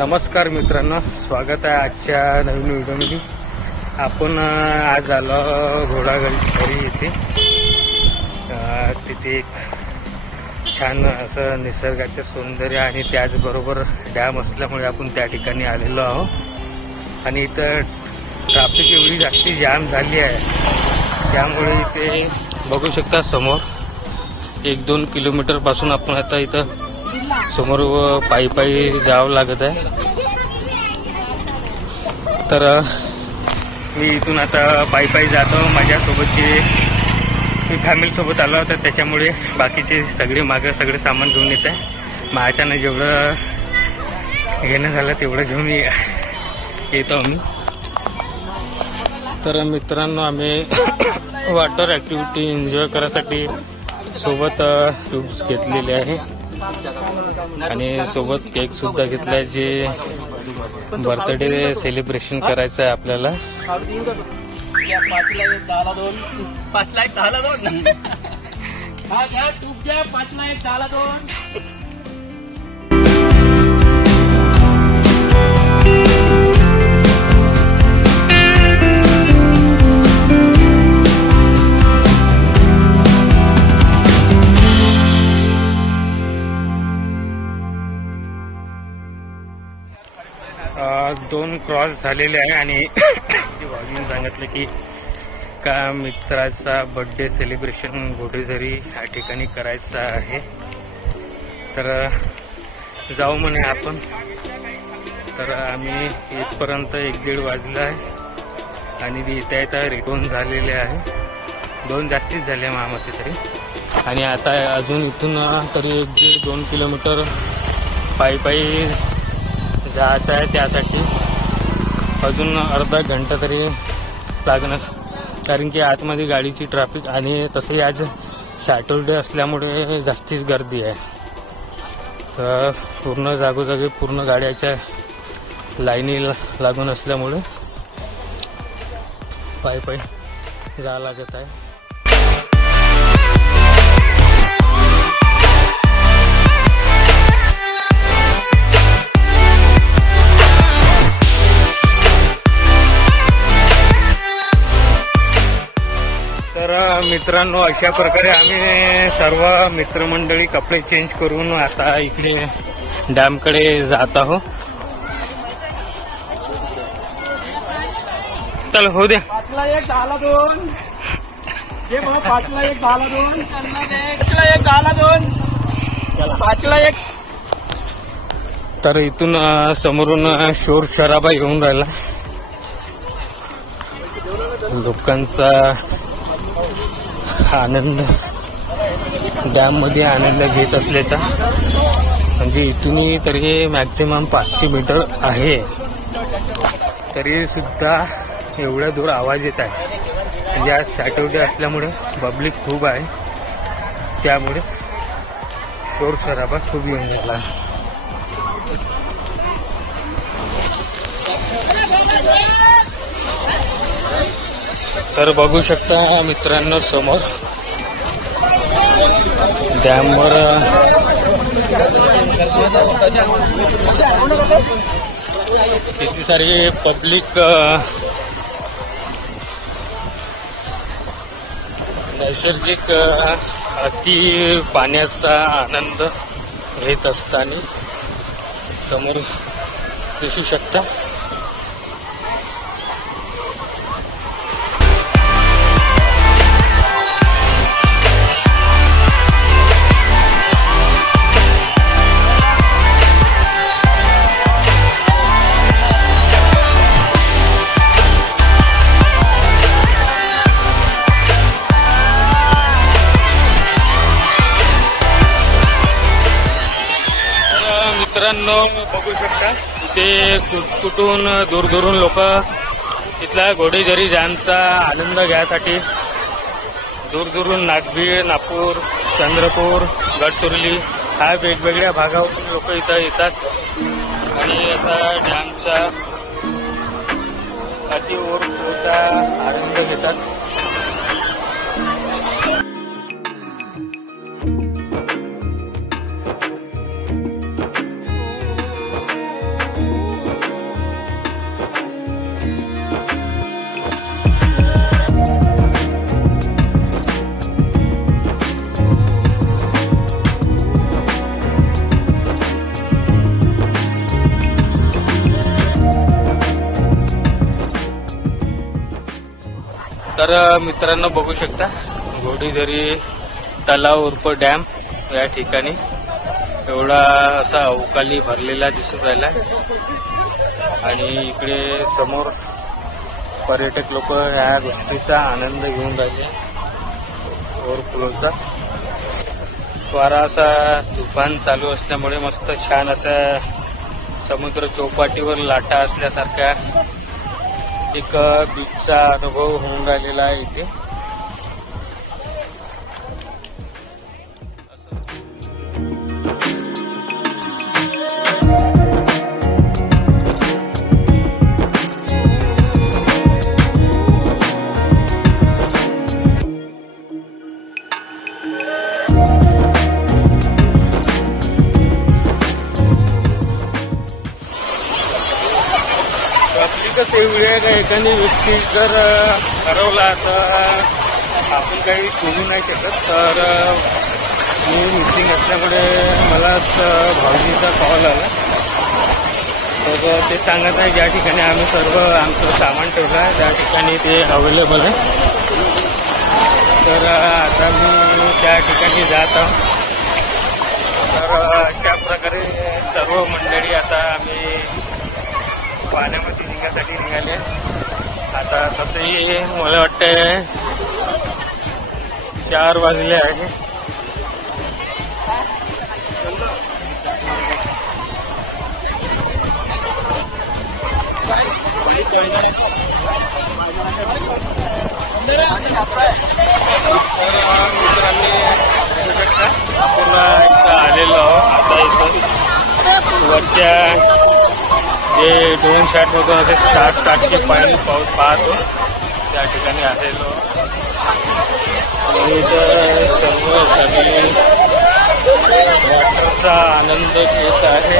नमस्कार मित्रांनो, स्वागत आहे आजच्या नवीन व्हिडिओमध्ये। आपण आज आलो घोडाघरी येथे। तिथे एक छान असं निसर्गाचे सौंदर्य आणि त्याचबरोबर डॅम असल्यामुळे आपण त्या ठिकाणी आलेलो आहोत। आणि इथं ट्रॅफिक एवढी जास्ती जाम झाली आहे, त्यामुळे इथे बघू शकता समोर 1-2 किलोमीटर पासून आपण आता इथं समोर पायी पायी जावं लागत आहे। तर मी इथून आता पायी पायी जातो। माझ्यासोबतचे मी फॅमिली सोबत आलो होतो, त्याच्यामुळे बाकीचे सगळे मागं सगळे सामान घेऊन येत आहे। माझ्यानं जेवढं घेणं झालं तेवढं घेऊन येतो आम्ही। तर मित्रांनो, आम्ही वॉटर ॲक्टिव्हिटी एन्जॉय करायसाठी सोबत ट्यूब्स घेतलेले आहे आणि सोबत केक सुद्धा घेतलाय, जे बर्थडे सेलिब्रेशन करायचं आहे आपल्याला। दोन क्रॉस झालेले आहे आणि वाघीन सांगितलं की का मित्राचा बर्थडे सेलिब्रेशन घोडेझरी या ठिकाणी करायचं आहे, तर जाऊ म्हणे आपण। तर आम्ही इथपर्यंत 1-1:30 वाजला आहे आणि येता येता रिटर्न झालेले आहे। 2 जास्तीच झाले मामाचे तरी, आणि आता अजून इथून तरी 1-1.5-2 किलोमीटर पायी पायी जायचं आहे। त्यासाठी अजून अर्धा घंटा तरी लागणार, कारण की आतमध्ये गाडीची ट्रॅफिक आणि तसंही आज सॅटरडे असल्यामुळे जास्तीच गर्दी आहे। तर पूर्ण जागोजागी पूर्ण गाड्याच्या लाईनी लागून असल्यामुळे पायी पायी जावं लागत आहे। तर मित्रांनो, अशा प्रकारे आम्ही सर्व मित्रमंडळी कपडे चेंज करून आता इकडे डॅमकडे जात आहोत। चल हो द्या। तर इथून समोरून शोर शराबा येऊन राहिला, लोकांचा आनंद डॅम मध्ये आनंद घेत असल्याचा। म्हणजे इथूनही तरी मॅक्झिमम 500 मीटर आहे, तरी सुद्धा एवढ्या दूर आवाज येत आहे। म्हणजे आज सॅटरडे असल्यामुळे पब्लिक खूप आहे, त्यामुळे शोर शराबा खूप येऊन गेला। तर बघू शकता मित्रांनो, समोर डॅमवर किती सारी पब्लिक नैसर्गिक अति पाण्याचा आनंद घेत असताना समोर दिसू शकता। मित्रांनो, बघू शकता इथे कुठून दूरदूरून लोक इथला घोडेझरी डॅमचा आनंद घ्यायसाठी दूरदूरून नागबीड, नागपूर, चंद्रपूर, गडचिरोली ह्या वेगवेगळ्या भागावरून लोक इथं येतात आणि असा डॅमचा अतिवृष्टीचा आनंद घेतात। तर मित्रांनो बघू शकता घोडीझरी तलाव उर्फ डॅम या ठिकाणी एवढा असा अवकाळी भरलेला दिसून राहिला आणि इकडे समोर पर्यटक लोक ह्या गोष्टीचा आनंद घेऊन राहिले ओव्हरफ्लोचा. वारा असा तुफान चालू असल्यामुळे मस्त छान असा समुद्र चौपाटीवर लाटा असल्यासारख्या एक बीचचा अनुभव होऊन राहिलेला आहे इथे. आपली कसं एवढी आहे का एखादी व्यक्ती जर हरवला तर आपण काही शोधू नाही शकत. तर मी मिसिंग असल्यामुळे मलाच भाऊजीचा कॉल आला. तर ते सांगत आहे ज्या ठिकाणी आम्ही सर्व आमचं सामान ठेवलं आहे त्या ठिकाणी ते अवेलेबल आहे. तर आता मी त्या ठिकाणी जात आहोत. तर अशा प्रकारे सर्व मंडळी आता आम्ही पाण्यामध्ये निघण्यासाठी निघाले. आता तसंही मला वाटतं 4 वाजले आहे. मित्रांनी पुन्हा इथं आलेलो आहोत. आता इथं वरच्या जे ड्रोन शॉटमधून असे स्टार्टचे पाऊस पाहतो त्या ठिकाणी आलेलो. इथं सर्व सगळे वॉटरचा आनंद घेत आहे.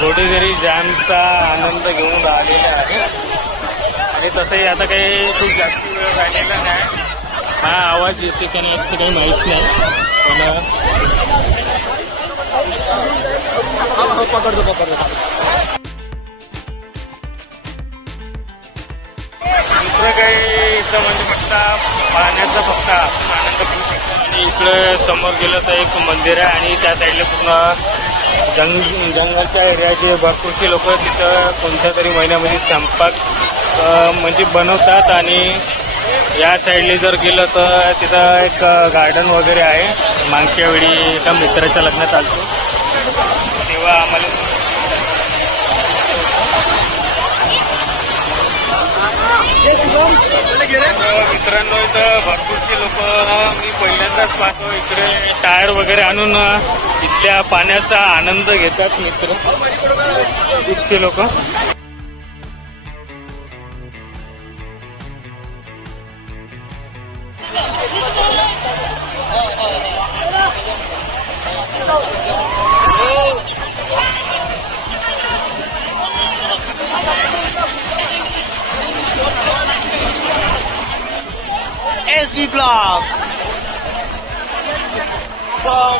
घोडीझरी डॅमचा आनंद घेऊन राहिलेला आहे आणि तसंही आता काही खूप जास्त वेळ राहिलेला नाही. हा आवाज येते का नाही असं काही माहीत नाही पण पकडतो. दुसरं काही इथं म्हणजे फक्त पाण्याचा फक्त आपण आनंद घेऊ शकतो. आणि इकडे समोर गेलं तर एक मंदिर आहे आणि त्या साईडला पूर्ण जंगलच्या एरियाचे भरपूरशी लोक तिथं कोणत्या तरी महिन्यामध्ये स्वयंपाक म्हणजे बनवतात. आणि या साईडला जर गेलं तर तिथं एक गार्डन वगैरे आहे. मागच्या वेळी एका मित्राच्या लग्नात आलो तेव्हा आम्हाला मित्रांनो इथं भरपूरशी लोक मी पहिल्यांदाच पाहतो इकडे टायर वगैरे आणून इथल्या पाण्याचा आनंद घेतात मित्र इथचे लोक. SB Vlogs from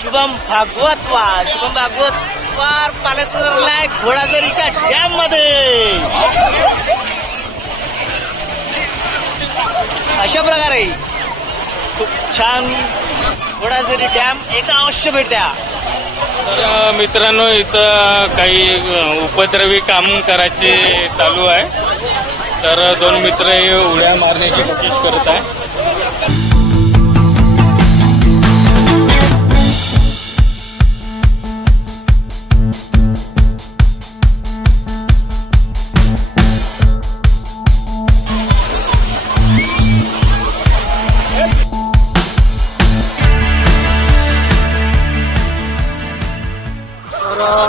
Shubham Bhagwatwar. Shubham Bhagwatwar पाण्यात उतरलाय घोडाझरीच्या डॅम मध्ये. अशा प्रकारे खूप छान घोडाझरी डॅम एका अवश्य भेटा. तर मित्रांनो इथं काही उपद्रवी काम करायचे चालू आहे. तर 2 मित्र उड्या मारण्याची कोशिश करत आहे.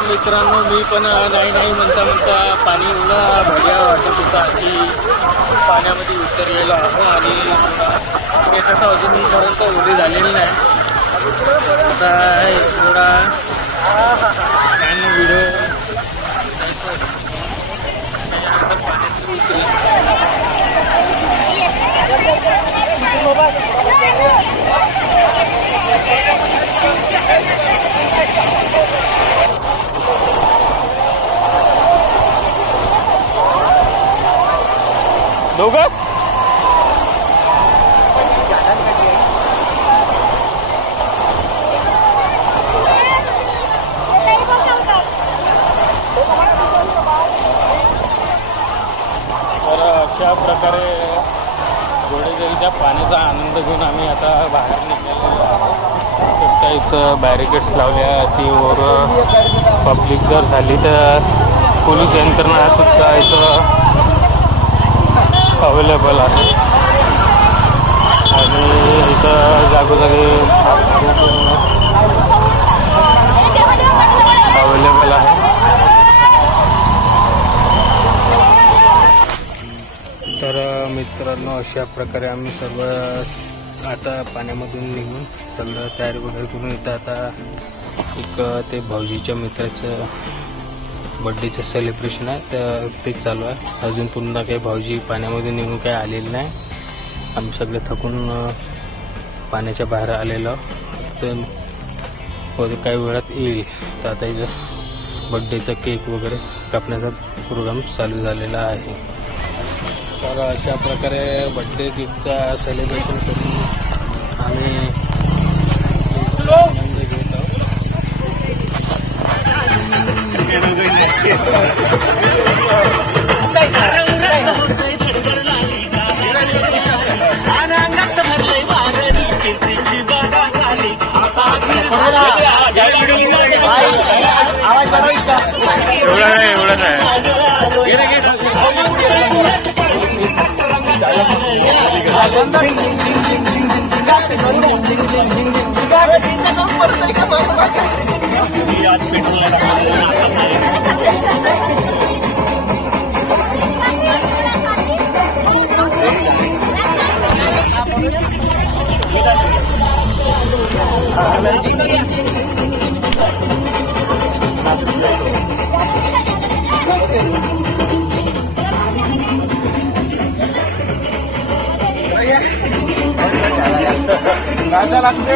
मित्रांनो मी पण नाही म्हणता पाणी एवढा भड्या वाटत होता की पाण्यामध्ये उतरलेलो आहो आणि केस आता अजूनपर्यंत उडी झालेली नाही. आता थोडा व्हिडिओ दोघंच तर अशा प्रकारे घोडेझरीच्या पाण्याचा आनंद घेऊन आम्ही आता बाहेर निघालेलो आहोत. तर इथं बॅरिकेड्स लावल्या ती वर पब्लिक जर झाली तर पोलीस यंत्रणा सुद्धा इथं अवेलेबल आहे आणि इथं जागोजागी अवेलेबल आहे. तर मित्रांनो अशा प्रकारे आम्ही सर्व आता पाण्यामधून निघून सगळं तयारी वगैरे करून इथं आता एक ते भाऊजीच्या मित्राचं बड्डेचं सेलिब्रेशन आहे तर ते चालू आहे. अजून पुन्हा काही भाऊजी पाण्यामधून निघून काही आलेलं नाही. आम्ही सगळे थकून पाण्याच्या बाहेर आलेलो तर काही वेळात येईल. तर आता इथं बड्डेचा केक वगैरे कापण्याचा प्रोग्राम चालू झालेला आहे. तर अशा प्रकारे बड्डे गिफ्टचा सेलिब्रेशन करून आम्ही आनंद घेत आहोत. एवढं नाही लागते